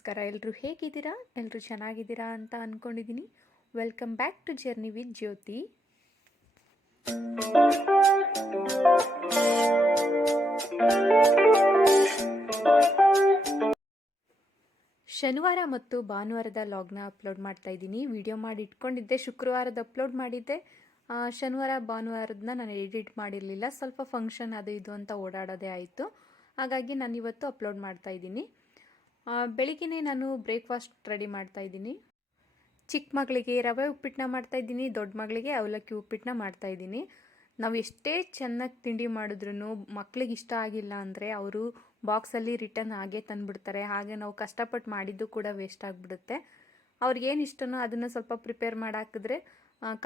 ನಮಸ್ಕಾರ. ಎಲ್ಲರೂ ಹೇಗಿದ್ದೀರಾ? ಎಲ್ಲರೂ ಚೆನ್ನಾಗಿದ್ದೀರಾ ಅಂತ ಅಂದ್ಕೊಂಡಿದ್ದೀನಿ. Welcome back to journey with Jyothi. ಶನಿವಾರ ಮತ್ತು ಭಾನುವಾರದ ಲಾಗ್ನ ಅಪ್ಲೋಡ್ ಮಾಡ್ತಾ ಇದ್ದೀನಿ. ವಿಡಿಯೋ ಮಾಡಿ ಇಟ್ಕೊಂಡಿದ್ದೆ, ಶುಕ್ರವಾರದ ಅಪ್ಲೋಡ್ ಮಾಡಿದ್ದೆ. ಶನಿವಾರ ಭಾನುವಾರದನ್ನ ನಾನು ಎಡಿಟ್ ಮಾಡಿರಲಿಲ್ಲ. ಸ್ವಲ್ಪ ಫಂಕ್ಷನ್ ಅದು ಇದು ಅಂತ ಓಡಾಡೋದೇ ಆಯಿತು. ಹಾಗಾಗಿ ನಾನು ಇವತ್ತು ಅಪ್ಲೋಡ್ ಮಾಡ್ತಾ ಇದ್ದೀನಿ. ಬೆಳಿಗ್ಗೆ ನಾನು ಬ್ರೇಕ್ಫಾಸ್ಟ್ ರೆಡಿ ಮಾಡ್ತಾ ಇದ್ದೀನಿ. ಚಿಕ್ಕ ಮಗಳಿಗೆ ರವೆ ಉಪ್ಪಿಟ್ಟನ್ನ ಮಾಡ್ತಾಯಿದ್ದೀನಿ, ದೊಡ್ಡ ಮಗಳಿಗೆ ಅವಲಕ್ಕಿ ಉಪ್ಪಿಟ್ಟನ್ನ ಮಾಡ್ತಾಯಿದ್ದೀನಿ. ನಾವು ಎಷ್ಟೇ ಚೆನ್ನಾಗಿ ತಿಂಡಿ ಮಾಡಿದ್ರೂ ಮಕ್ಳಿಗೆ ಇಷ್ಟ ಆಗಿಲ್ಲ ಅಂದರೆ ಅವರು ಬಾಕ್ಸಲ್ಲಿ ರಿಟರ್ನ್ ಹಾಗೆ ತಂದುಬಿಡ್ತಾರೆ. ಹಾಗೆ ನಾವು ಕಷ್ಟಪಟ್ಟು ಮಾಡಿದ್ದು ಕೂಡ ವೇಸ್ಟ್ ಆಗಿಬಿಡುತ್ತೆ. ಅವ್ರಿಗೇನು ಇಷ್ಟನೋ ಅದನ್ನು ಸ್ವಲ್ಪ ಪ್ರಿಪೇರ್ ಮಾಡಾಕಿದ್ರೆ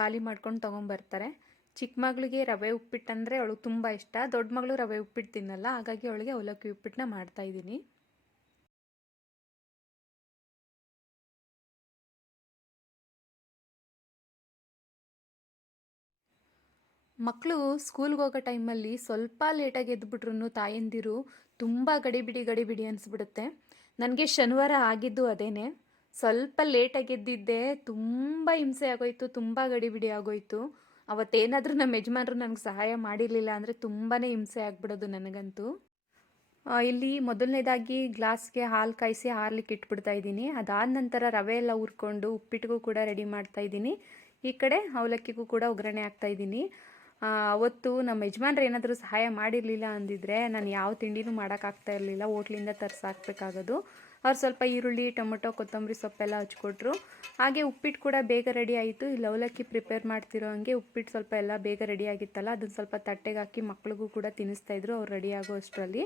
ಖಾಲಿ ಮಾಡ್ಕೊಂಡು ತೊಗೊಂಬರ್ತಾರೆ. ಚಿಕ್ಕ ಮಗಳಿಗೆ ರವೆ ಉಪ್ಪಿಟ್ಟು ಅಂದರೆ ಅವಳಿಗೆ ತುಂಬ ಇಷ್ಟ. ದೊಡ್ಡ ಮಗಳು ರವೆ ಉಪ್ಪಿಟ್ಟು ತಿನ್ನಲ್ಲ, ಹಾಗಾಗಿ ಅವಳಿಗೆ ಅವಲಕ್ಕಿ ಉಪ್ಪಿಟ್ಟನ್ನ ಮಾಡ್ತಾಯಿದ್ದೀನಿ. ಮಕ್ಕಳು ಸ್ಕೂಲ್ಗೆ ಹೋಗೋ ಟೈಮಲ್ಲಿ ಸ್ವಲ್ಪ ಲೇಟಾಗಿ ಎದ್ಬಿಟ್ರು ತಾಯಂದಿರು ತುಂಬ ಗಡಿಬಿಡಿ ಅನಿಸ್ಬಿಡುತ್ತೆ. ನನಗೆ ಶನಿವಾರ ಆಗಿದ್ದು ಅದೇನೆ. ಸ್ವಲ್ಪ ಲೇಟಾಗಿ ಎದ್ದಿದ್ದೆ, ತುಂಬ ಹಿಂಸೆ ಆಗೋಯ್ತು, ತುಂಬ ಗಡಿಬಿಡಿ ಆಗೋಯ್ತು. ಅವತ್ತೇನಾದರೂ ನಮ್ಮ ಯಜಮಾನರು ನನಗೆ ಸಹಾಯ ಮಾಡಿರಲಿಲ್ಲ ಅಂದರೆ ತುಂಬಾ ಹಿಂಸೆ ಆಗಿಬಿಡೋದು ನನಗಂತೂ. ಇಲ್ಲಿ ಮೊದಲನೇದಾಗಿ ಗ್ಲಾಸ್ಗೆ ಹಾಲು ಕಾಯಿಸಿ ಹಾರ್ಲಿಕ್ಕೆ ಇಟ್ಬಿಡ್ತಾ ಇದ್ದೀನಿ. ಅದಾದ ನಂತರ ರವೆ ಎಲ್ಲ ಹುರ್ಕೊಂಡು ಉಪ್ಪಿಟ್ಟಿಗೂ ಕೂಡ ರೆಡಿ ಮಾಡ್ತಾ ಇದ್ದೀನಿ. ಈ ಕಡೆ ಅವಲಕ್ಕಿಗೂ ಕೂಡ ಒಗ್ಗರಣೆ ಹಾಕ್ತಾ ಇದ್ದೀನಿ. ಅವತ್ತು ನಮ್ಮ ಯಜಮಾನ್ರು ಏನಾದರೂ ಸಹಾಯ ಮಾಡಿರಲಿಲ್ಲ ಅಂದಿದ್ರೆ ನಾನು ಯಾವ ತಿಂಡಿನೂ ಮಾಡೋಕ್ಕಾಗ್ತಾ ಇರಲಿಲ್ಲ, ಹೋಟ್ಲಿಂದ ತರಿಸಾಕ್ಬೇಕಾಗೋದು. ಅವ್ರು ಸ್ವಲ್ಪ ಈರುಳ್ಳಿ, ಟೊಮೊಟೊ, ಕೊತ್ತಂಬರಿ ಸೊಪ್ಪೆಲ್ಲ ಹಚ್ಕೊಟ್ರು. ಹಾಗೆ ಉಪ್ಪಿಟ್ಟು ಕೂಡ ಬೇಗ ರೆಡಿ ಆಯಿತು. ಇಲ್ಲಿ ಅವಲಕ್ಕಿ ಪ್ರಿಪೇರ್ ಮಾಡ್ತಿರೋ ಹಂಗೆ ಉಪ್ಪಿಟ್ಟು ಸ್ವಲ್ಪ ಎಲ್ಲ ಬೇಗ ರೆಡಿ ಆಗಿತ್ತಲ್ಲ, ಅದನ್ನು ಸ್ವಲ್ಪ ತಟ್ಟೆಗೆ ಹಾಕಿ ಮಕ್ಳಿಗೂ ಕೂಡ ತಿನ್ನಿಸ್ತಾಯಿದ್ರು ಅವ್ರು ರೆಡಿ ಆಗೋ ಅಷ್ಟರಲ್ಲಿ.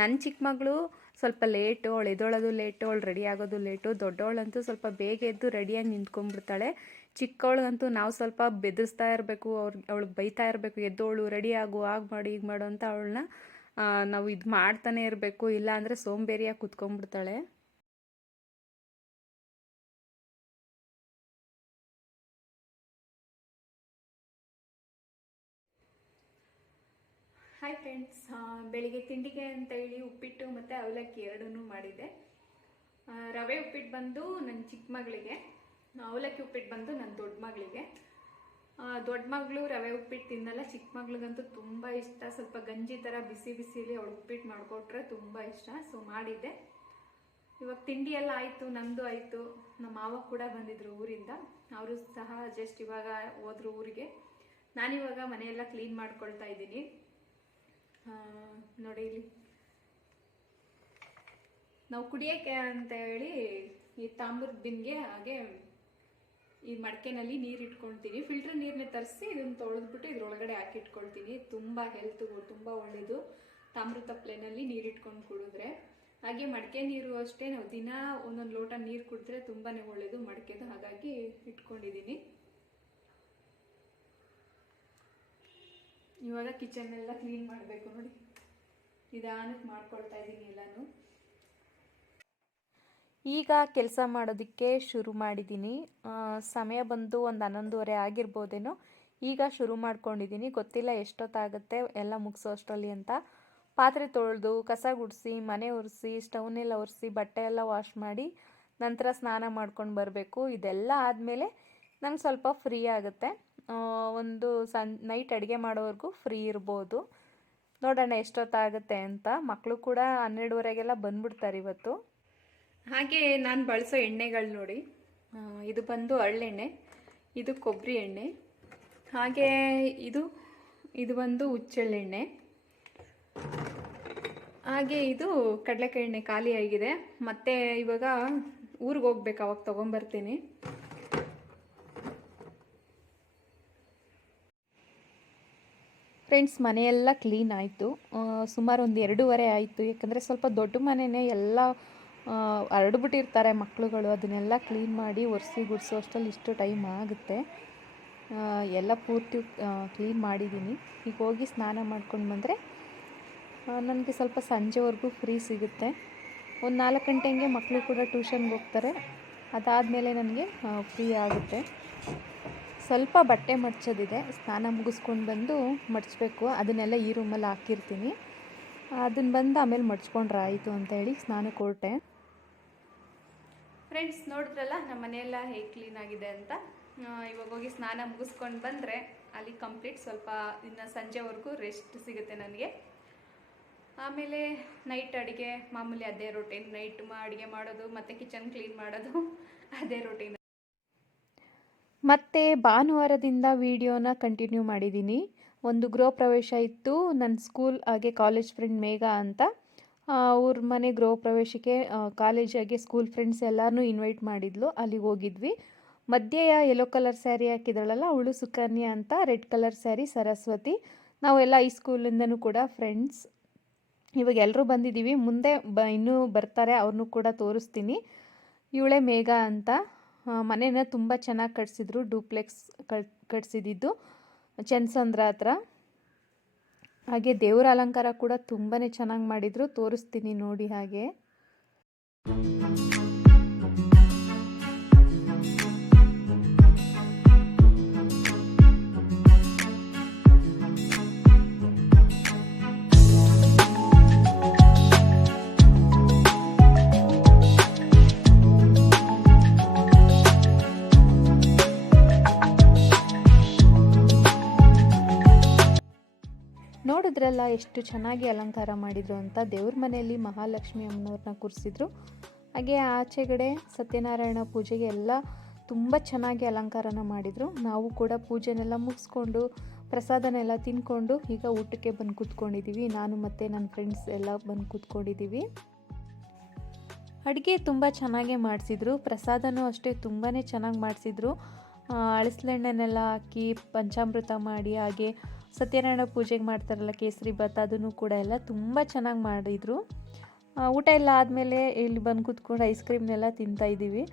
ನನ್ನ ಚಿಕ್ಕ ಮಗಳು ಸ್ವಲ್ಪ ಲೇಟು, ಅವಳು ಎದ್ದೋಳೋದು ಲೇಟು, ಅವಳು ರೆಡಿ ಆಗೋದು ಲೇಟು. ದೊಡ್ಡವಳಂತೂ ಸ್ವಲ್ಪ ಬೇಗ ಎದ್ದು ರೆಡಿಯಾಗಿ ನಿಂತ್ಕೊಂಡ್ಬಿಡ್ತಾಳೆ. ಚಿಕ್ಕವಳಂತೂ ನಾವು ಸ್ವಲ್ಪ ಬೆದರಿಸ್ತಾ ಇರಬೇಕು, ಅವಳಿಗೆ ಬೈತಾ ಇರಬೇಕು, ಎದ್ದೋಳು ರೆಡಿ ಆಗು, ಆಗ ಮಾಡು ಈಗ ಮಾಡು ಅಂತ ಅವಳನ್ನ ನಾವು ಇದು ಮಾಡ್ತಾನೆ ಇರಬೇಕು. ಇಲ್ಲ ಅಂದರೆ ಸೋಂಬೇರಿಯಾಗಿ ಕುತ್ಕೊಂಡ್ಬಿಡ್ತಾಳೆ. ಹಾಯ್ ಫ್ರೆಂಡ್ಸ್, ಬೆಳಿಗ್ಗೆ ತಿಂಡಿಗೆ ಅಂತ ಹೇಳಿ ಉಪ್ಪಿಟ್ಟು ಮತ್ತು ಅವಲಕ್ಕಿ ಎರಡನ್ನೂ ಮಾಡಿದೆ. ರವೆ ಉಪ್ಪಿಟ್ಟು ಬಂದು ನನ್ನ ಚಿಕ್ಕ ಮಗಳಿಗೆ, ಅವಲಕ್ಕಿ ಉಪ್ಪಿಟ್ಟು ಬಂದು ನನ್ನ ದೊಡ್ಡ ಮಗಳಿಗೆ. ದೊಡ್ಡ ಮಗಳು ರವೆ ಉಪ್ಪಿಟ್ಟು ತಿನ್ನಲ್ಲ, ಚಿಕ್ಕ ಮಗಳಿಗಂತೂ ತುಂಬ ಇಷ್ಟ. ಸ್ವಲ್ಪ ಗಂಜಿ ಥರ ಬಿಸಿ ಬಿಸಿಲಿ ಅವಳು ಉಪ್ಪಿಟ್ಟು ಮಾಡಿಕೊಟ್ರೆ ತುಂಬ ಇಷ್ಟ. ಸೊ ಮಾಡಿದ್ದೆ. ಇವಾಗ ತಿಂಡಿ ಎಲ್ಲ ಆಯಿತು, ನಮ್ಮದು ಆಯಿತು. ನಮ್ಮ ಮಾವ ಕೂಡ ಬಂದಿದ್ರು ಊರಿಂದ, ಅವರು ಸಹ ಜಸ್ಟ್ ಇವಾಗ ಹೋದ್ರು ಊರಿಗೆ. ನಾನಿವಾಗ ಮನೆಯೆಲ್ಲ ಕ್ಲೀನ್ ಮಾಡ್ಕೊಳ್ತಾ ಇದ್ದೀನಿ. ನೋಡಿ, ಇಲ್ಲಿ ನಾವು ಕುಡಿಯೋಕ್ಕೆ ಅಂತ ಹೇಳಿ ಈ ತಾಮ್ರದ ಬಿನ್ಗೆ ಹಾಗೆ ಈ ಮಡಕೆನಲ್ಲಿ ನೀರು ಇಟ್ಕೊಳ್ತೀನಿ. ಫಿಲ್ಟರ್ ನೀರನ್ನೇ ತರಿಸಿ ಇದನ್ನು ತೊಳೆದ್ಬಿಟ್ಟು ಇದ್ರೊಳಗಡೆ ಹಾಕಿಟ್ಕೊಳ್ತೀನಿ. ತುಂಬ ಹೆಲ್ತ್ಗೂ ತುಂಬ ಒಳ್ಳೆಯದು ತಾಮ್ರ ತಪ್ಪಲೆನಲ್ಲಿ ನೀರು ಇಟ್ಕೊಂಡು ಕುಡಿದ್ರೆ. ಹಾಗೆ ಮಡಕೆ ನೀರು ಅಷ್ಟೇ, ನಾವು ದಿನ ಒಂದೊಂದು ಲೋಟ ನೀರು ಕುಡಿದ್ರೆ ತುಂಬಾ ಒಳ್ಳೆಯದು ಮಡಕೆದು. ಹಾಗಾಗಿ ಇಟ್ಕೊಂಡಿದ್ದೀನಿ. ಇವಾಗ ಕಿಚನ್ನೆಲ್ಲ ಕ್ಲೀನ್ ಮಾಡಬೇಕು. ನೋಡಿ, ನಿಧಾನಕ್ಕೆ ಮಾಡ್ಕೊಳ್ತಾ ಇದ್ದೀನಿ ಎಲ್ಲನೂ. ಈಗ ಕೆಲಸ ಮಾಡೋದಕ್ಕೆ ಶುರು ಮಾಡಿದ್ದೀನಿ. ಸಮಯ ಬಂದು ಒಂದು 11:30 ಆಗಿರ್ಬೋದೇನೋ. ಈಗ ಶುರು ಮಾಡ್ಕೊಂಡಿದ್ದೀನಿ. ಗೊತ್ತಿಲ್ಲ ಎಷ್ಟೊತ್ತಾಗುತ್ತೆ ಎಲ್ಲ ಮುಗಿಸೋ ಅಷ್ಟರಲ್ಲಿ ಅಂತ. ಪಾತ್ರೆ ತೊಳೆದು, ಕಸ ಗುಡಿಸಿ, ಮನೆ ಒರೆಸಿ, ಸ್ಟವ್ನೆಲ್ಲ ಒರೆಸಿ, ಬಟ್ಟೆ ಎಲ್ಲ ವಾಶ್ ಮಾಡಿ ನಂತರ ಸ್ನಾನ ಮಾಡ್ಕೊಂಡು ಬರಬೇಕು. ಇದೆಲ್ಲ ಆದಮೇಲೆ ನಂಗೆ ಸ್ವಲ್ಪ ಫ್ರೀ ಆಗುತ್ತೆ. ಒಂದು ನೈಟ್ ಅಡುಗೆ ಮಾಡೋವರೆಗೂ ಫ್ರೀ ಇರ್ಬೋದು. ನೋಡೋಣ ಎಷ್ಟೊತ್ತಾಗುತ್ತೆ ಅಂತ. ಮಕ್ಕಳು ಕೂಡ 12:30ಗೆಲ್ಲ ಬಂದ್ಬಿಡ್ತಾರೆ ಇವತ್ತು. ಹಾಗೆ ನಾನು ಬಳಸೋ ಎಣ್ಣೆಗಳು ನೋಡಿ, ಇದು ಬಂದು ಹರಳೆಣ್ಣೆ, ಇದು ಕೊಬ್ಬರಿ ಎಣ್ಣೆ, ಹಾಗೆ ಇದು ಬಂದು ಹುಚ್ಚೆಳ್ಳೆಣ್ಣೆ, ಹಾಗೆ ಇದು ಕಡಲೆಕಾಯಿ ಎಣ್ಣೆ ಖಾಲಿ ಆಗಿದೆ. ಮತ್ತು ಇವಾಗ ಊರಿಗೆ ಹೋಗ್ಬೇಕು, ಅವಾಗ ತೊಗೊಂಬರ್ತೀನಿ. ಫ್ರೆಂಡ್ಸ್, ಮನೆಯೆಲ್ಲ ಕ್ಲೀನ್ ಆಯಿತು. ಸುಮಾರು ಒಂದು 2:30 ಆಯಿತು. ಯಾಕಂದರೆ ಸ್ವಲ್ಪ ದೊಡ್ಡ ಮನೆಯೇ, ಎಲ್ಲ ಹರಡ್ಬಿಟ್ಟಿರ್ತಾರೆ ಮಕ್ಕಳುಗಳು. ಅದನ್ನೆಲ್ಲ ಕ್ಲೀನ್ ಮಾಡಿ ಒರೆಸಿ ಗುಡಿಸೋ ಅಷ್ಟರಲ್ಲಿ ಇಷ್ಟು ಟೈಮ್ ಆಗುತ್ತೆ. ಎಲ್ಲ ಪೂರ್ತಿ ಕ್ಲೀನ್ ಮಾಡಿದ್ದೀನಿ. ಈಗ ಹೋಗಿ ಸ್ನಾನ ಮಾಡ್ಕೊಂಡು ಬಂದರೆ ನನಗೆ ಸ್ವಲ್ಪ ಸಂಜೆವರೆಗೂ ಫ್ರೀ ಸಿಗುತ್ತೆ. ಒಂದು 4 ಗಂಟೆ ಹಂಗೆ ಮಕ್ಕಳು ಕೂಡ ಟ್ಯೂಷನ್ಗೆ ಹೋಗ್ತಾರೆ. ಅದಾದಮೇಲೆ ನನಗೆ ಫ್ರೀ ಆಗುತ್ತೆ. ಸ್ವಲ್ಪ ಬಟ್ಟೆ ಮಡ್ಚೋದಿದೆ, ಸ್ನಾನ ಮುಗಿಸ್ಕೊಂಡು ಬಂದು ಮಡಚಬೇಕು. ಅದನ್ನೆಲ್ಲ ಈ ರೂಮಲ್ಲಿ ಹಾಕಿರ್ತೀನಿ. ಅದನ್ನು ಬಂದು ಆಮೇಲೆ ಮಡ್ಚ್ಕೊಂಡ್ರೆ ಆಯಿತು ಅಂತ ಹೇಳಿ ಸ್ನಾನಕ್ಕೆ ಹೊರಟೆ. ಫ್ರೆಂಡ್ಸ್, ನೋಡಿದ್ರಲ್ಲ ನಮ್ಮ ಮನೆಯೆಲ್ಲ ಹೇಗೆ ಕ್ಲೀನ್ ಆಗಿದೆ ಅಂತ. ಇವಾಗ ಹೋಗಿ ಸ್ನಾನ ಮುಗಿಸ್ಕೊಂಡು ಬಂದರೆ ಅಲ್ಲಿ ಕಂಪ್ಲೀಟ್. ಸ್ವಲ್ಪ ಇನ್ನು ಸಂಜೆವರೆಗೂ ರೆಸ್ಟ್ ಸಿಗುತ್ತೆ ನನಗೆ. ಆಮೇಲೆ ನೈಟ್ ಅಡುಗೆ ಮಾಮೂಲಿ ಅದೇ ರೊಟೀನ್. ನೈಟ್ ಅಡುಗೆ ಮಾಡೋದು ಮತ್ತು ಕಿಚನ್ ಕ್ಲೀನ್ ಮಾಡೋದು ಅದೇ ರೊಟೀನ್. ಮತ್ತು ಭಾನುವಾರದಿಂದ ವಿಡಿಯೋನ ಕಂಟಿನ್ಯೂ ಮಾಡಿದ್ದೀನಿ. ಒಂದು ಗೃಹ ಪ್ರವೇಶ ಇತ್ತು. ನನ್ನ ಸ್ಕೂಲ್ ಹಾಗೆ ಕಾಲೇಜ್ ಫ್ರೆಂಡ್ ಮೇಘ ಅಂತ. ಅವ್ರ ಮನೆ ಗೃಹ ಪ್ರವೇಶಕ್ಕೆ ಕಾಲೇಜಾಗೆ ಸ್ಕೂಲ್ ಫ್ರೆಂಡ್ಸ್ ಎಲ್ಲರೂ ಇನ್ವೈಟ್ ಮಾಡಿದ್ಲು. ಅಲ್ಲಿಗೆ ಹೋಗಿದ್ವಿ. ಮಧ್ಯೆ ಯೆಲ್ಲೋ ಕಲರ್ ಸ್ಯಾರಿ ಹಾಕಿದಳಲ್ಲ, ಅವಳು ಸುಕನ್ಯಾ ಅಂತ. Red colour sari Saraswati. ನಾವೆಲ್ಲ ಹೈಸ್ಕೂಲಿಂದನೂ ಕೂಡ ಫ್ರೆಂಡ್ಸ್. ಇವಾಗ ಎಲ್ಲರೂ ಬಂದಿದ್ದೀವಿ. ಮುಂದೆ ಇನ್ನೂ ಬರ್ತಾರೆ, ಅವ್ರನ್ನೂ ಕೂಡ ತೋರಿಸ್ತೀನಿ. ಇವಳೇ ಮೇಘ ಅಂತ. ಮನೇನ ತುಂಬ ಚೆನ್ನಾಗಿ ಕಟ್ಸಿದ್ರು. ಡೂಪ್ಲೆಕ್ಸ್ ಕಟ್ಸಿದ್ದು ಚೆನ್ಸಂದ್ರ ಹತ್ರ. ಹಾಗೆ ದೇವರ ಅಲಂಕಾರ ಕೂಡ ತುಂಬಾ ಚೆನ್ನಾಗಿ ಮಾಡಿದರು. ತೋರಿಸ್ತೀನಿ ನೋಡಿ. ಹಾಗೆ ನೋಡಿದ್ರಲ್ಲ ಎಷ್ಟು ಚೆನ್ನಾಗಿ ಅಲಂಕಾರ ಮಾಡಿದರು ಅಂತ. ದೇವ್ರ ಮನೆಯಲ್ಲಿ ಮಹಾಲಕ್ಷ್ಮಿ ಅಮ್ಮನವ್ರನ್ನ ಕೂರಿಸಿದ್ರು. ಹಾಗೆ ಆಚೆಗಡೆ ಸತ್ಯನಾರಾಯಣ ಪೂಜೆಗೆ ಎಲ್ಲ ತುಂಬ ಚೆನ್ನಾಗಿ ಅಲಂಕಾರನ ಮಾಡಿದರು. ನಾವು ಕೂಡ ಪೂಜೆನೆಲ್ಲ ಮುಗಿಸ್ಕೊಂಡು ಪ್ರಸಾದನೆಲ್ಲ ತಿನ್ಕೊಂಡು ಈಗ ಊಟಕ್ಕೆ ಬಂದು ಕೂತ್ಕೊಂಡಿದ್ದೀವಿ. ನಾನು ಮತ್ತು ನನ್ನ ಫ್ರೆಂಡ್ಸ್ ಎಲ್ಲ ಬಂದು ಕೂತ್ಕೊಂಡಿದ್ದೀವಿ. ಅಡುಗೆ ತುಂಬ ಚೆನ್ನಾಗೇ ಮಾಡಿಸಿದ್ರು. ಪ್ರಸಾದನೂ ಅಷ್ಟೇ ತುಂಬಾ ಚೆನ್ನಾಗಿ ಮಾಡಿಸಿದ್ರು. ಅಳಸಲೆಣ್ಣೆನೆಲ್ಲ ಹಾಕಿ ಪಂಚಾಮೃತ ಮಾಡಿ, ಹಾಗೆ ಸತ್ಯನಾರಾಯಣ ಪೂಜೆಗೆ ಮಾಡ್ತಾರಲ್ಲ ಕೇಸರಿ ಭಾತ್, ಅದನ್ನು ಕೂಡ ಎಲ್ಲ ತುಂಬ ಚೆನ್ನಾಗಿ ಮಾಡಿದರು. ಊಟ ಎಲ್ಲ ಆದಮೇಲೆ ಇಲ್ಲಿ ಬಂದು ಕೂತ್ಕೊಂಡು ಐಸ್ ಕ್ರೀಮ್ನೆಲ್ಲ ತಿಂತಾಯಿದ್ದೀವಿ.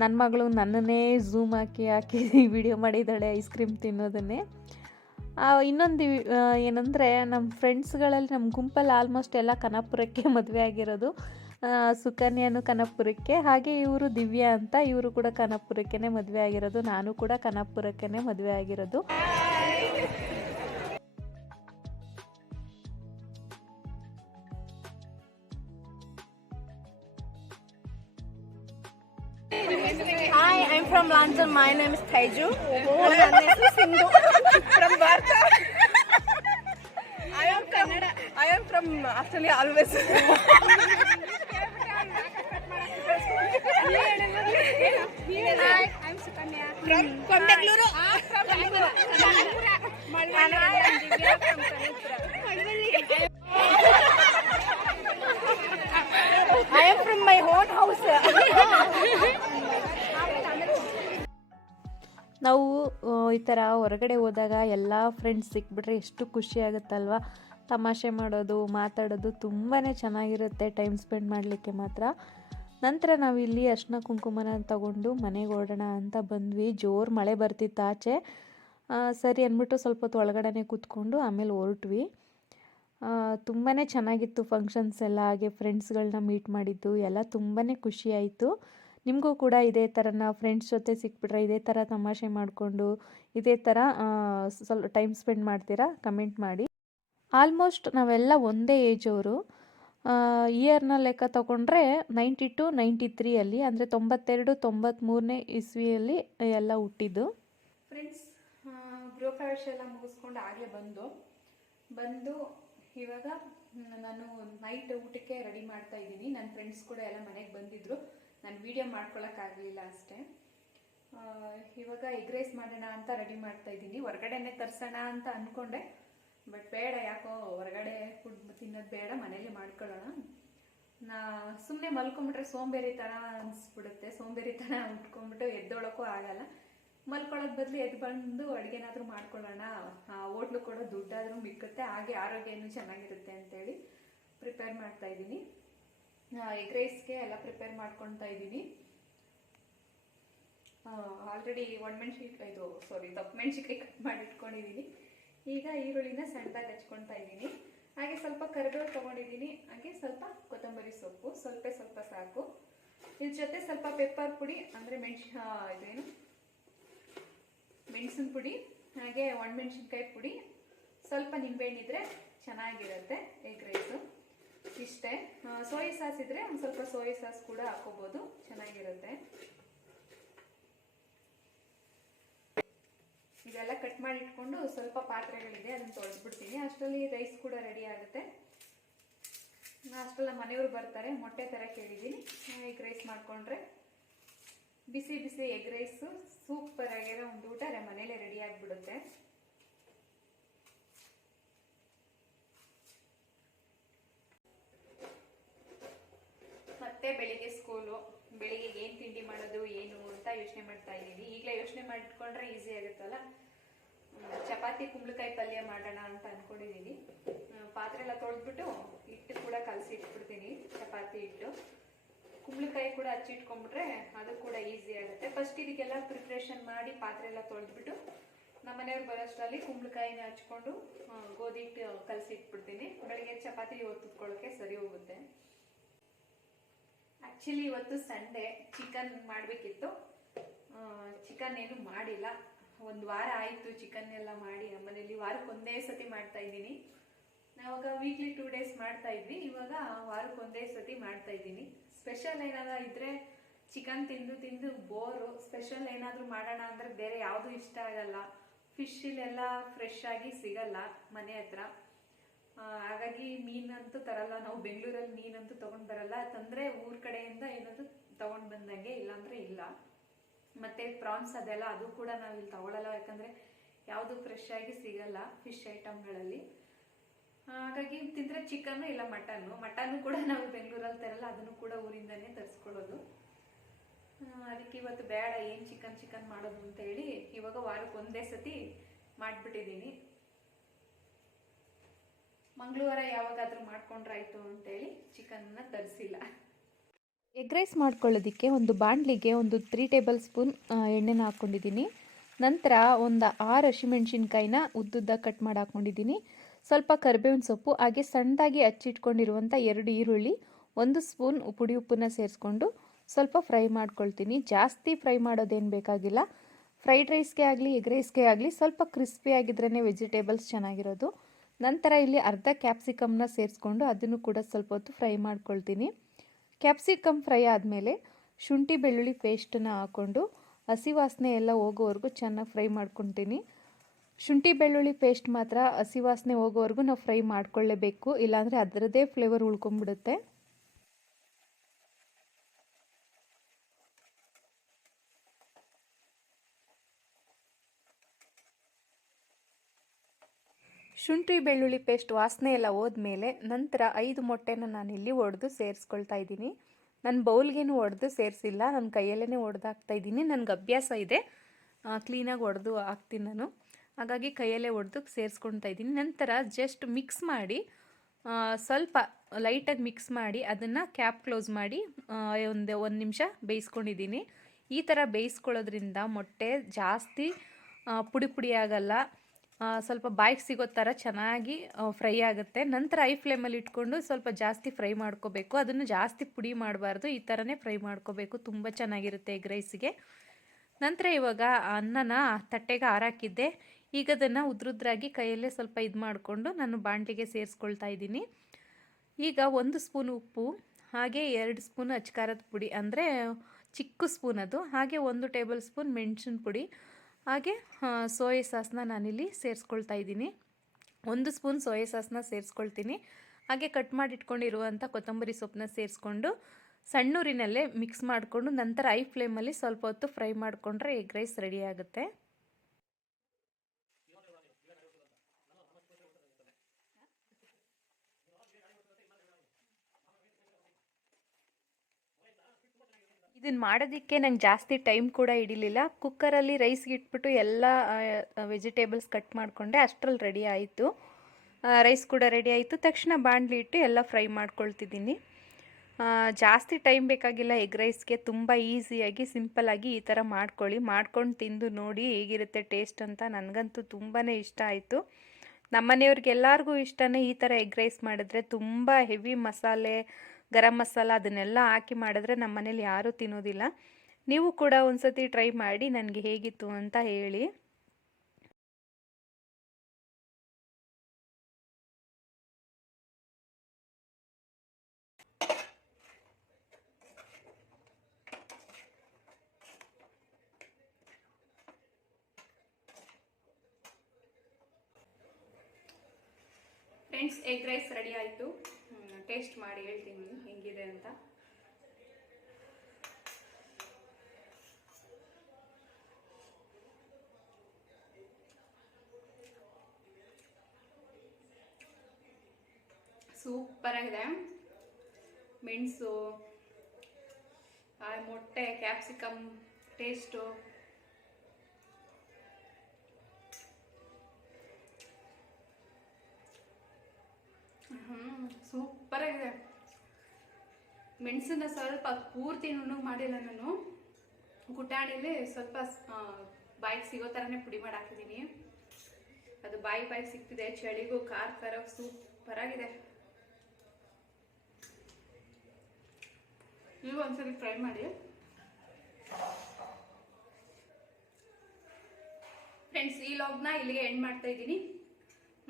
ನನ್ನ ಮಗಳು ನನ್ನನ್ನೇ ಝೂಮ್ ಹಾಕಿ ವಿಡಿಯೋ ಮಾಡಿದ್ದಾಳೆ ಐಸ್ ಕ್ರೀಮ್ ತಿನ್ನೋದನ್ನೇ. ಇನ್ನೊಂದು ಏನಂದರೆ, ನಮ್ಮ ಫ್ರೆಂಡ್ಸ್ಗಳಲ್ಲಿ ನಮ್ಮ ಗುಂಪಲ್ಲಿ ಆಲ್ಮೋಸ್ಟ್ ಎಲ್ಲ ಕನಕಪುರಕ್ಕೆ ಮದುವೆ ಆಗಿರೋದು. ಸುಕನ್ಯಾನು ಕನಕಪುರಕ್ಕೆ, ಹಾಗೆ ಇವರು ದಿವ್ಯಾ ಅಂತ, ಇವರು ಕೂಡ ಕನಕಪುರಕ್ಕೇ ಮದುವೆ ಆಗಿರೋದು. ನಾನು ಕೂಡ ಕನಕಪುರಕ್ಕೇ ಮದುವೆ ಆಗಿರೋದು. Hi, I'm from London. My name is Teju. And this is Sindhu from Bharata. I am from Australia always. Hi, I'm Sukanya from Kondagluru. From Bangalore. And I am Divya from Kanipura. I am from my own house. ನಾವು ಈ ಥರ ಹೊರಗಡೆ ಹೋದಾಗ ಎಲ್ಲ friends ಸಿಕ್ಬಿಟ್ರೆ ಎಷ್ಟು ಖುಷಿ ಆಗುತ್ತಲ್ವ. ತಮಾಷೆ ಮಾಡೋದು, ಮಾತಾಡೋದು ತುಂಬಾ ಚೆನ್ನಾಗಿರುತ್ತೆ ಟೈಮ್ ಸ್ಪೆಂಡ್ ಮಾಡಲಿಕ್ಕೆ ಮಾತ್ರ. ನಂತರ ನಾವಿಲ್ಲಿ ಅರ್ಶಿನ ಕುಂಕುಮನ ತಗೊಂಡು ಮನೆಗೆ ಹೊರಡೋಣ ಅಂತ ಬಂದ್ವಿ. ಜೋರು ಮಳೆ ಬರ್ತಿತ್ತು ಆಚೆ. ಸರಿ ಅಂದ್ಬಿಟ್ಟು ಸ್ವಲ್ಪ ಹೊತ್ತು ಒಳಗಡೆ ಕೂತ್ಕೊಂಡು ಆಮೇಲೆ ಹೊರಟ್ವಿ. ತುಂಬಾ ಚೆನ್ನಾಗಿತ್ತು ಫಂಕ್ಷನ್ಸ್ ಎಲ್ಲ. ಹಾಗೆ ಫ್ರೆಂಡ್ಸ್ಗಳನ್ನ ಮೀಟ್ ಮಾಡಿದ್ದು ಎಲ್ಲ ತುಂಬಾ ಖುಷಿ ಆಯಿತು. ನಿಮಗೂ ಕೂಡ ಇದೇ ಥರನ ಫ್ರೆಂಡ್ಸ್ ಜೊತೆ ಸಿಕ್ಬಿಟ್ರೆ ಇದೇ ಥರ ತಮಾಷೆ ಮಾಡಿಕೊಂಡು ಇದೇ ಥರ ಸ್ವಲ್ಪ ಟೈಮ್ ಸ್ಪೆಂಡ್ ಮಾಡ್ತೀರಾ? ಕಮೆಂಟ್ ಮಾಡಿ. ಆಲ್ಮೋಸ್ಟ್ ನಾವೆಲ್ಲ ಒಂದೇ ಏಜವರು. ಇಯರ್ನ ಲೆಕ್ಕ ತಗೊಂಡ್ರೆ 92, 93 ಅಂದರೆ 92, 93ನೇ ಇಸ್ವಿಯಲ್ಲಿ ಎಲ್ಲ ಹುಟ್ಟಿದ್ದು. ಫ್ರೆಂಡ್ಸ್, ಗೃಹ ಪ್ರವೇಶ ಎಲ್ಲ ಮುಗಿಸ್ಕೊಂಡು ಆಗಲೇ ಬಂದು ಇವಾಗ ನಾನು ನೈಟ್ ಊಟಕ್ಕೆ ರೆಡಿ ಮಾಡ್ತಾ ಇದ್ದೀನಿ. ನನ್ನ ಫ್ರೆಂಡ್ಸ್ ಕೂಡ ಎಲ್ಲ ಮನೆಗೆ ಬಂದಿದ್ದರು. ನಾನು ವಿಡಿಯೋ ಮಾಡ್ಕೊಳಕ್ಕಾಗಲಿಲ್ಲ ಅಷ್ಟೇ. ಇವಾಗ ಎಗ್ ರೈಸ್ ಮಾಡೋಣ ಅಂತ ರೆಡಿ ಮಾಡ್ತಾ ಇದ್ದೀನಿ. ಹೊರಗಡೆನೇ ತರಿಸೋಣ ಅಂತ ಅಂದ್ಕೊಂಡೆ, ಬಟ್ ಬೇಡ, ಯಾಕೋ ಹೊರಗಡೆ ಫುಡ್ ತಿನ್ನೋದು ಬೇಡ, ಮನೇಲಿ ಮಾಡ್ಕೊಳ್ಳೋಣ. ಸುಮ್ಮನೆ ಮಲ್ಕೊಂಬಿಟ್ರೆ ಸೋಂಬೇರಿ ಥರ ಅನಿಸ್ಬಿಡುತ್ತೆ. ಸೋಂಬೇರಿ ಥರ ಉಟ್ಕೊಂಡ್ಬಿಟ್ಟು ಎದ್ದೊಳಕ್ಕೂ ಆಗಲ್ಲ. ಮಲ್ಕೊಳ್ಳೋದು ಬದಲು ಎದ್ದು ಬಂದು ಅಡುಗೆನಾದರೂ ಮಾಡ್ಕೊಳ್ಳೋಣ, ಹೋಟ್ಲು ಕೊಡೋ ದುಡ್ಡಾದರೂ ಮಿಕ್ಕುತ್ತೆ, ಹಾಗೆ ಆರೋಗ್ಯನೂ ಚೆನ್ನಾಗಿರುತ್ತೆ ಅಂತೇಳಿ ಪ್ರಿಪೇರ್ ಮಾಡ್ತಾ ಇದ್ದೀನಿ. ಎಗ್ ರೈಸ್ಗೆ ಎಲ್ಲ ಪ್ರಿಪೇರ್ ಮಾಡ್ಕೊತಾ ಇದ್ದೀನಿ. ಆಲ್ರೆಡಿ ದಪ್ಪ ಮೆಣಸಿನ್ಕಾಯಿ ಕಟ್ ಮಾಡಿ ಇಟ್ಕೊಂಡಿದ್ದೀನಿ. ಈಗ ಈರುಳ್ಳಿನ ಸಣ್ಣದಾಗಿ ಹಚ್ಕೊತಾ ಇದ್ದೀನಿ. ಹಾಗೆ ಸ್ವಲ್ಪ ಕರಿಬೇವು ತೊಗೊಂಡಿದ್ದೀನಿ. ಹಾಗೆ ಸ್ವಲ್ಪ ಕೊತ್ತಂಬರಿ ಸೊಪ್ಪು, ಸ್ವಲ್ಪ ಸಾಕು. ಇದ್ರ ಜೊತೆ ಸ್ವಲ್ಪ ಪೆಪ್ಪರ್ ಪುಡಿ, ಅಂದರೆ ಮೆಣಸಿನ ಪುಡಿ, ಹಾಗೆ ಒಣಮೆಣಸಿನ್ಕಾಯಿ ಪುಡಿ, ಸ್ವಲ್ಪ ನಿಂಬೆಹಣ್ಣಿದ್ರೆ ಚೆನ್ನಾಗಿರುತ್ತೆ ಎಗ್ ರೈಸು. ಇಷ್ಟೇ. ಸೋಯಾ ಸಾಸ್ ಇದ್ರೆ ಒಂದು ಸ್ವಲ್ಪ ಸೋಯಾ ಸಾಸ್ ಕೂಡ ಹಾಕೋಬಹುದು, ಚೆನ್ನಾಗಿರುತ್ತೆ. ಇದೆಲ್ಲ ಕಟ್ ಮಾಡಿ ಇಟ್ಕೊಂಡು ಸ್ವಲ್ಪ ಪಾತ್ರೆಗಳಿದೆ, ಅದನ್ನ ತೊಳೆದ್ಬಿಡ್ತೀನಿ. ಅಷ್ಟರಲ್ಲಿ ರೈಸ್ ಕೂಡ ರೆಡಿ ಆಗುತ್ತೆ. ಅಷ್ಟೆಲ್ಲ ಮನೆಯವರು ಬರ್ತಾರೆ, ಮೊಟ್ಟೆ ತರ ಕೇಳಿದ್ದೀನಿ. ಎಗ್ ರೈಸ್ ಮಾಡ್ಕೊಂಡ್ರೆ ಬಿಸಿ ಬಿಸಿ ಎಗ್ ರೈಸು ಸೂಪರ್ ಆಗಿರೋ ಒಂದು ಊಟ ಮನೇಲೆ ರೆಡಿ ಆಗಿಬಿಡುತ್ತೆ. ಮತ್ತೆ ಬೆಳಿಗ್ಗೆ ಸ್ಕೂಲು, ಬೆಳಿಗ್ಗೆ ಏನು ತಿಂಡಿ ಮಾಡೋದು ಏನು ಅಂತ ಯೋಚನೆ ಮಾಡ್ತಾ ಇದ್ದೀನಿ. ಈಗಲೇ ಯೋಚನೆ ಮಾಡಿಟ್ಕೊಂಡ್ರೆ ಈಸಿ ಆಗುತ್ತಲ್ಲ. ಚಪಾತಿ ಕುಂಬಳಕಾಯಿ ಪಲ್ಯ ಮಾಡೋಣ ಅಂತ ಅನ್ಕೊಂಡಿದ್ದೀನಿ. ಪಾತ್ರೆ ಎಲ್ಲ ತೊಳೆದ್ಬಿಟ್ಟು ಹಿಟ್ಟು ಕೂಡ ಕಲಸಿ ಇಟ್ಬಿಡ್ತೀನಿ, ಚಪಾತಿ ಹಿಟ್ಟು. ಕುಂಬಳಕಾಯಿ ಕೂಡ ಹಚ್ಚಿಟ್ಕೊಂಡ್ಬಿಟ್ರೆ ಅದು ಕೂಡ ಈಸಿ ಆಗುತ್ತೆ. ಫಸ್ಟ್ ಇದಕ್ಕೆಲ್ಲ ಪ್ರಿಪ್ರೇಷನ್ ಮಾಡಿ ಪಾತ್ರೆ ಎಲ್ಲ ತೊಳೆದ್ಬಿಟ್ಟು ನಮ್ಮ ಮನೆಯವ್ರು ಬರೋಷ್ಟರಲ್ಲಿ ಕುಂಬಳಕಾಯಿನ ಹಚ್ಕೊಂಡು ಗೋಧಿ ಹಿಟ್ಟು ಕಲಸಿ ಇಟ್ಬಿಡ್ತೀನಿ. ಬೆಳಗ್ಗೆ ಚಪಾತಿ ಒತ್ತಿಟ್ಕೊಳ್ಳೋಕೆ ಸರಿ ಹೋಗುತ್ತೆ. ಆಕ್ಚುಲಿ ಇವತ್ತು ಸಂಡೇ, ಚಿಕನ್ ಮಾಡಬೇಕಿತ್ತು. ಚಿಕನ್ ಏನು ಮಾಡಿಲ್ಲ. ಒಂದು ವಾರ ಆಯಿತು ಚಿಕನ್ ಎಲ್ಲ ಮಾಡಿ. ನಮ್ಮನೇಲಿ ವಾರಕ್ಕೆ ಒಂದೇ ಸತಿ ಮಾಡ್ತಾ ಇದ್ದೀನಿ. ನಾವಾಗ ವೀಕ್ಲಿ 2 ಡೇಸ್ ಮಾಡ್ತಾ ಇದ್ವಿ, ಇವಾಗ ವಾರಕ್ಕೆ ಒಂದೇ ಸತಿ ಮಾಡ್ತಾ ಇದ್ದೀನಿ. ಸ್ಪೆಷಲ್ ಏನಾದ್ರು ಇದ್ರೆ ಚಿಕನ್ ತಿಂದು ತಿಂದು ಬೋರು. ಸ್ಪೆಷಲ್ ಏನಾದರೂ ಮಾಡೋಣ ಅಂದರೆ ಬೇರೆ ಯಾವುದು ಇಷ್ಟ ಆಗಲ್ಲ. ಫಿಶ್ ಇಲ್ಲೆಲ್ಲ ಫ್ರೆಶ್ ಆಗಿ ಸಿಗಲ್ಲ ಮನೆ ಹತ್ರ. ಹಾಗಾಗಿ ಮೀನಂತೂ ತರಲ್ಲ ನಾವು. ಬೆಂಗಳೂರಲ್ಲಿ ಮೀನಂತೂ ತೊಗೊಂಡು ಬರಲ್ಲ. ತಂದರೆ ಊರ ಕಡೆಯಿಂದ ಏನಾದರೂ ತೊಗೊಂಡು ಬಂದಂಗೆ, ಇಲ್ಲಾಂದರೆ ಇಲ್ಲ. ಮತ್ತು ಪ್ರಾನ್ಸ್ ಅದೆಲ್ಲ ಅದು ಕೂಡ ನಾವು ಇಲ್ಲಿ ತಗೊಳ್ಳಲ್ಲ, ಯಾಕಂದರೆ ಯಾವುದು ಫ್ರೆಶ್ ಆಗಿ ಸಿಗಲ್ಲ ಫಿಶ್ ಐಟಮ್ಗಳಲ್ಲಿ. ಹಾಗಾಗಿ ತಿಂದರೆ ಚಿಕನ್ನು ಇಲ್ಲ ಮಟನ್ನು ಕೂಡ ನಾವು ಬೆಂಗಳೂರಲ್ಲಿ ತರಲ್ಲ, ಅದನ್ನು ಕೂಡ ಊರಿಂದನೇ ತರಿಸ್ಕೊಳ್ಳೋದು. ಅದಕ್ಕೆ ಇವತ್ತು ಬೇಡ, ಏನು ಚಿಕನ್ ಮಾಡೋದು ಅಂತ ಹೇಳಿ ಇವಾಗ ವಾರಕ್ಕೆ ಒಂದೇ ಸತಿ ಮಾಡಿಬಿಟ್ಟಿದ್ದೀನಿ. ಮಂಗಳವಾರ ಯಾವಾಗಾದ್ರೂ ಮಾಡ್ಕೊಂಡ್ರಾಯ್ತು ಅಂತೇಳಿ ಚಿಕನ್ನ ತರಿಸಿಲ್ಲ. ಎಗ್ ರೈಸ್ ಮಾಡ್ಕೊಳ್ಳೋದಕ್ಕೆ ಒಂದು ಬಾಣಲಿಗೆ ಒಂದು 3 ಟೇಬಲ್ ಸ್ಪೂನ್ ಎಣ್ಣೆನ ಹಾಕ್ಕೊಂಡಿದ್ದೀನಿ. ನಂತರ ಒಂದು 6 ಹಸಿಮೆಣ್ಸಿನ್ಕಾಯಿನ ಉದ್ದುದ್ದ ಕಟ್ ಮಾಡಿ ಹಾಕ್ಕೊಂಡಿದ್ದೀನಿ. ಸ್ವಲ್ಪ ಕರಿಬೇವಿನ ಸೊಪ್ಪು, ಹಾಗೆ ಸಣ್ಣದಾಗಿ ಹಚ್ಚಿಟ್ಕೊಂಡಿರುವಂಥ 2 ಈರುಳ್ಳಿ, 1 ಸ್ಪೂನ್ ಪುಡಿ ಉಪ್ಪನ್ನ ಸೇರಿಸ್ಕೊಂಡು ಸ್ವಲ್ಪ ಫ್ರೈ ಮಾಡ್ಕೊಳ್ತೀನಿ. ಜಾಸ್ತಿ ಫ್ರೈ ಮಾಡೋದೇನು ಬೇಕಾಗಿಲ್ಲ. ಫ್ರೈಡ್ ರೈಸ್ಗೆ ಆಗಲಿ ಎಗ್ ರೈಸ್ಗೆ ಆಗಲಿ ಸ್ವಲ್ಪ ಕ್ರಿಸ್ಪಿ ಆಗಿದ್ರೇ ವೆಜಿಟೇಬಲ್ಸ್ ಚೆನ್ನಾಗಿರೋದು. ನಂತರ ಇಲ್ಲಿ ಅರ್ಧ ಕ್ಯಾಪ್ಸಿಕಮ್ನ ಸೇರಿಸ್ಕೊಂಡು ಅದನ್ನು ಕೂಡ ಸ್ವಲ್ಪ ಹೊತ್ತು ಫ್ರೈ ಮಾಡ್ಕೊಳ್ತೀನಿ. ಕ್ಯಾಪ್ಸಿಕಮ್ ಫ್ರೈ ಆದಮೇಲೆ ಶುಂಠಿ ಬೆಳ್ಳುಳ್ಳಿ ಪೇಸ್ಟನ್ನು ಹಾಕ್ಕೊಂಡು ಹಸಿ ವಾಸನೆ ಎಲ್ಲ ಹೋಗೋವರೆಗೂ ಚೆನ್ನಾಗಿ ಫ್ರೈ ಮಾಡ್ಕೊತೀನಿ. ಶುಂಠಿ ಬೆಳ್ಳುಳ್ಳಿ ಪೇಸ್ಟ್ ಮಾತ್ರ ಹಸಿ ವಾಸನೆ ಹೋಗೋವರೆಗೂ ನಾವು ಫ್ರೈ ಮಾಡ್ಕೊಳ್ಳೇಬೇಕು, ಇಲ್ಲಾಂದರೆ ಅದರದ್ದೇ ಫ್ಲೇವರ್ ಉಳ್ಕೊಂಬಿಡುತ್ತೆ. ಶುಂಠಿ ಬೆಳ್ಳುಳ್ಳಿ ಪೇಸ್ಟ್ ವಾಸನೆ ಎಲ್ಲ ಹೋದ್ಮೇಲೆ ನಂತರ 5 ಮೊಟ್ಟೆನ ನಾನಿಲ್ಲಿ ಒಡೆದು ಸೇರಿಸ್ಕೊಳ್ತಾ ಇದ್ದೀನಿ. ನನ್ನ ಬೌಲ್ಗೇನು ಒಡೆದು ಸೇರಿಸಿಲ್ಲ, ನನ್ನ ಕೈಯಲ್ಲೇ ಒಡೆದು ಹಾಕ್ತಾಯಿದ್ದೀನಿ. ನನಗೆ ಅಭ್ಯಾಸ ಇದೆ, ಕ್ಲೀನಾಗಿ ಒಡೆದು ಹಾಕ್ತೀನಿ ನಾನು. ಹಾಗಾಗಿ ಕೈಯಲ್ಲೇ ಒಡೆದು ಸೇರಿಸ್ಕೊಳ್ತಾ ಇದ್ದೀನಿ. ನಂತರ ಜಸ್ಟ್ ಮಿಕ್ಸ್ ಮಾಡಿ, ಸ್ವಲ್ಪ ಲೈಟಾಗಿ ಮಿಕ್ಸ್ ಮಾಡಿ ಅದನ್ನು ಕ್ಯಾಪ್ ಕ್ಲೋಸ್ ಮಾಡಿ ಒಂದು ನಿಮಿಷ ಬೇಯಿಸ್ಕೊಂಡಿದ್ದೀನಿ. ಈ ಥರ ಬೇಯಿಸ್ಕೊಳ್ಳೋದ್ರಿಂದ ಮೊಟ್ಟೆ ಜಾಸ್ತಿ ಪುಡಿ ಪುಡಿ ಆಗಲ್ಲ, ಸ್ವಲ್ಪ ಬಾಯಿಗೆ ಸಿಗೋ ಥರ ಚೆನ್ನಾಗಿ ಫ್ರೈ ಆಗುತ್ತೆ. ನಂತರ ಐ ಫ್ಲೇಮಲ್ಲಿ ಇಟ್ಕೊಂಡು ಸ್ವಲ್ಪ ಜಾಸ್ತಿ ಫ್ರೈ ಮಾಡ್ಕೋಬೇಕು. ಅದನ್ನು ಜಾಸ್ತಿ ಪುಡಿ ಮಾಡಬಾರ್ದು, ಈ ಥರನೇ ಫ್ರೈ ಮಾಡ್ಕೋಬೇಕು. ತುಂಬ ಚೆನ್ನಾಗಿರುತ್ತೆ ಎಗ್ ರೈಸಿಗೆ. ನಂತರ ಇವಾಗ ಅನ್ನನ ತಟ್ಟೆಗೆ ಹಾರಾಕಿದ್ದೆ. ಈಗ ಅದನ್ನು ಉದ್ರುದ್ರಾಗಿ ಕೈಯಲ್ಲೇ ಸ್ವಲ್ಪ ಇದು ಮಾಡಿಕೊಂಡು ನಾನು ಬಾಣಲಿಗೆ ಸೇರಿಸ್ಕೊಳ್ತಾ ಇದ್ದೀನಿ. ಈಗ 1 ಸ್ಪೂನ್ ಉಪ್ಪು, ಹಾಗೆ 2 ಸ್ಪೂನ್ ಅಚ್ಕಾರದ ಪುಡಿ, ಅಂದರೆ ಚಿಕ್ಕ ಸ್ಪೂನ್ ಅದು, ಹಾಗೆ 1 ಟೇಬಲ್ ಸ್ಪೂನ್ ಮೆಣಸಿನ ಪುಡಿ, ಹಾಗೆ ಸೋಯಾ ಸಾಸ್ನ ನಾನಿಲ್ಲಿ ಸೇರಿಸ್ಕೊಳ್ತಾ ಇದ್ದೀನಿ. 1 ಸ್ಪೂನ್ ಸೋಯಾ ಸಾಸ್ನ ಸೇರಿಸ್ಕೊಳ್ತೀನಿ. ಹಾಗೆ ಕಟ್ ಮಾಡಿ ಇಟ್ಕೊಂಡಿರುವಂಥ ಕೊತ್ತಂಬರಿ ಸೊಪ್ಪನ್ನ ಸೇರಿಸ್ಕೊಂಡು ಸಣ್ಣೂರಿನಲ್ಲೇ ಮಿಕ್ಸ್ ಮಾಡಿಕೊಂಡು ನಂತರ ಐ ಫ್ಲೇಮಲ್ಲಿ ಸ್ವಲ್ಪ ಹೊತ್ತು ಫ್ರೈ ಮಾಡಿಕೊಂಡ್ರೆ ಎಗ್ ರೈಸ್ ರೆಡಿ ಆಗುತ್ತೆ. ಇದನ್ನು ಮಾಡೋದಕ್ಕೆ ನಂಗೆ ಜಾಸ್ತಿ ಟೈಮ್ ಕೂಡ ಹಿಡಿಲಿಲ್ಲ. ಕುಕ್ಕರಲ್ಲಿ ರೈಸ್ಗೆ ಇಟ್ಬಿಟ್ಟು ಎಲ್ಲ ವೆಜಿಟೇಬಲ್ಸ್ ಕಟ್ ಮಾಡಿಕೊಂಡೆ, ಅಷ್ಟರಲ್ಲಿ ರೆಡಿ ಆಯಿತು. ರೈಸ್ ಕೂಡ ರೆಡಿ ಆಯಿತು. ತಕ್ಷಣ ಬಾಣಲಿ ಇಟ್ಟು ಎಲ್ಲ ಫ್ರೈ ಮಾಡ್ಕೊಳ್ತಿದ್ದೀನಿ. ಜಾಸ್ತಿ ಟೈಮ್ ಬೇಕಾಗಿಲ್ಲ ಎಗ್ ರೈಸ್ಗೆ. ತುಂಬ ಈಸಿಯಾಗಿ ಸಿಂಪಲ್ಲಾಗಿ ಈ ಥರ ಮಾಡ್ಕೊಂಡು ತಿಂದು ನೋಡಿ ಹೇಗಿರುತ್ತೆ ಟೇಸ್ಟ್ ಅಂತ. ನನಗಂತೂ ತುಂಬಾ ಇಷ್ಟ ಆಯಿತು. ನಮ್ಮನೆಯವ್ರಿಗೆಲ್ಲರಿಗೂ ಇಷ್ಟನೇ ಈ ಥರ ಎಗ್ ರೈಸ್ ಮಾಡಿದ್ರೆ. ತುಂಬ ಹೆವಿ ಮಸಾಲೆ, ಗರಂ ಮಸಾಲ ಅದನ್ನೆಲ್ಲ ಹಾಕಿ ಮಾಡಿದ್ರೆ ನಮ್ಮ ಮನೇಲಿ ಯಾರೂ ತಿನ್ನೋದಿಲ್ಲ. ನೀವು ಕೂಡ ಒಂದ್ಸತಿ ಟ್ರೈ ಮಾಡಿ ನನಗೆ ಹೇಗಿತ್ತು ಅಂತ ಹೇಳಿ. ಫ್ರೆಂಡ್ಸ್, ಎಗ್ ರೈಸ್ ರೆಡಿ ಆಯಿತು. ಟೇಸ್ಟ್ ಮಾಡಿ ಹೇಳ್ತೀನಿ ಹೆಂಗಿದೆ ಅಂತ. ಸೂಪರ್ ಆಗಿದೆ. ಮೆಣಸು, ಮೊಟ್ಟೆ, ಕ್ಯಾಪ್ಸಿಕಮ್ ಟೇಸ್ಟು, ಸೂಪರ್ ಆಗಿದೆ. ಮೆಣಸನ್ನ ಸ್ವಲ್ಪ ಪೂರ್ತಿ ನುಣ್ಣಗೆ ಮಾಡಿಲ್ಲ ನಾನು, ಗುಟಾಣಿಲಿ ಸ್ವಲ್ಪ ಬಾಯಿಗೆ ಸಿಗೋ ಥರನೇ ಪುಡಿ ಮಾಡಿ ಹಾಕಿದ್ದೀನಿ. ಅದು ಬಾಯಿಗೆ ಸಿಗ್ತಿದೆ. ಚಳಿಗೂ ಖಾರ ಸೂಪರ್ ಆಗಿದೆ. ನೀವು ಒಂದ್ಸರಿ ಟ್ರೈ ಮಾಡಿ ಫ್ರೆಂಡ್ಸ್. ಈ ವ್ಲಾಗ್ನ ಇಲ್ಲಿಗೆ ಎಂಡ್ ಮಾಡ್ತಾ ಇದ್ದೀನಿ.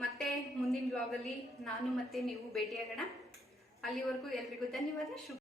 ಮತ್ತೆ ಮುಂದಿನ ವ್ಲಾಗಲ್ಲಿ ನಾನು ಮತ್ತೆ ನೀವು ಭೇಟಿಯಾಗೋಣ. ಅಲ್ಲಿವರೆಗೂ ಎಲ್ರಿಗೂ ಧನ್ಯವಾದ.